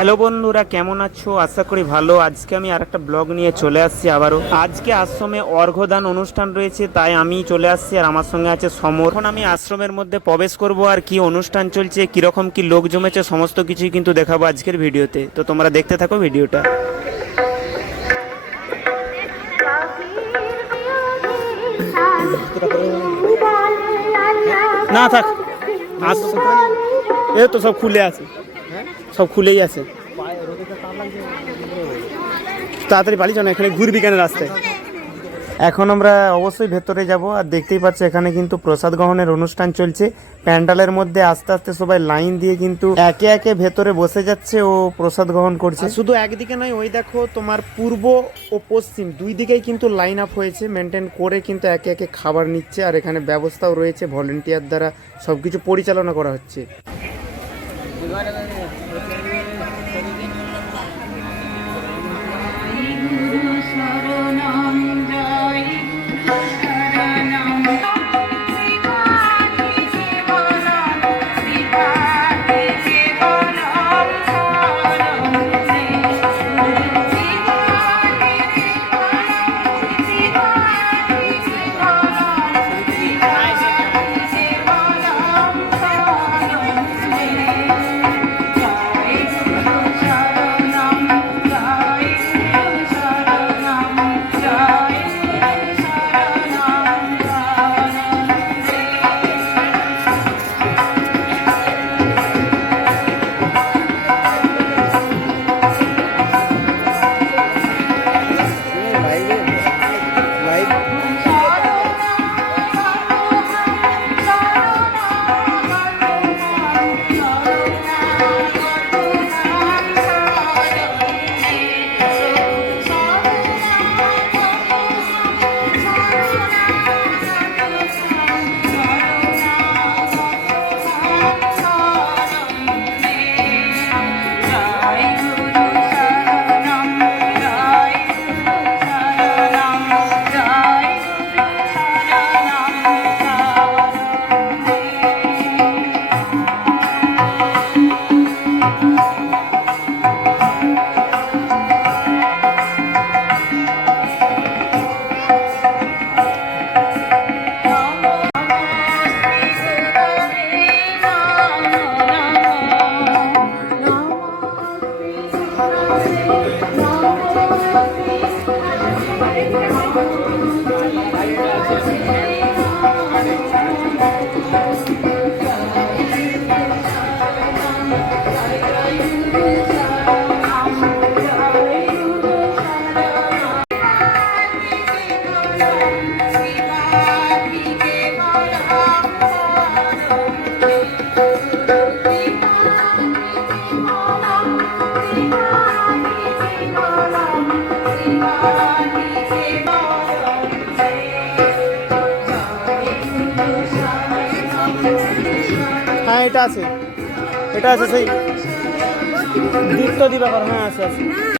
Hello বন্ধুরা, কেমন আছো? আশা করি ভালো। আজকে আমি আরেকটা ব্লগ নিয়ে চলে আসছি আবারও। আজকে আশ্রমে অর্ঘ্যদান অনুষ্ঠান রয়েছে, তাই আমি চলে আসছি আর আমার সঙ্গে আছে সমর। এখন আমি আশ্রমের মধ্যে প্রবেশ করব আর কি অনুষ্ঠান চলছে, কিরকম কি লোক জমেছে, সমস্ত কিছুই কিন্তু দেখাবো আজকের ভিডিওতে। তো তোমরা দেখতে থাকো ভিডিওটা। না থাক, এ তো সব খুলে আছে, সব খুলেই আছে। তাড়াতাড়ি পালিয়ে চল, এখানে ঘুরবি কেন রাস্তায়। এখন আমরা অবশ্যই ভেতরে যাব আর দেখতেই পাচ্ছি এখানে কিন্তু প্রসাদ গ্রহণের অনুষ্ঠান চলছে। প্যান্ডেলের মধ্যে আস্তে আস্তে সবাই লাইন দিয়ে কিন্তু একে একে ভেতরে বসে যাচ্ছে ও প্রসাদ গ্রহণ করছে। শুধু একদিকে নয়, ওই দেখো তোমার পূর্ব ও পশ্চিম দুই দিকেই কিন্তু লাইন আপ হয়েছে, মেনটেন করে কিন্তু একে একে খাবার নিচ্ছে। আর এখানে ব্যবস্থাও রয়েছে, ভলেন্টিয়ার দ্বারা সবকিছু পরিচালনা করা হচ্ছে। হ্যাঁ, এটা আছে, এটা আছে, সেই দুধ তো দিবা, হ্যাঁ আছে আছে।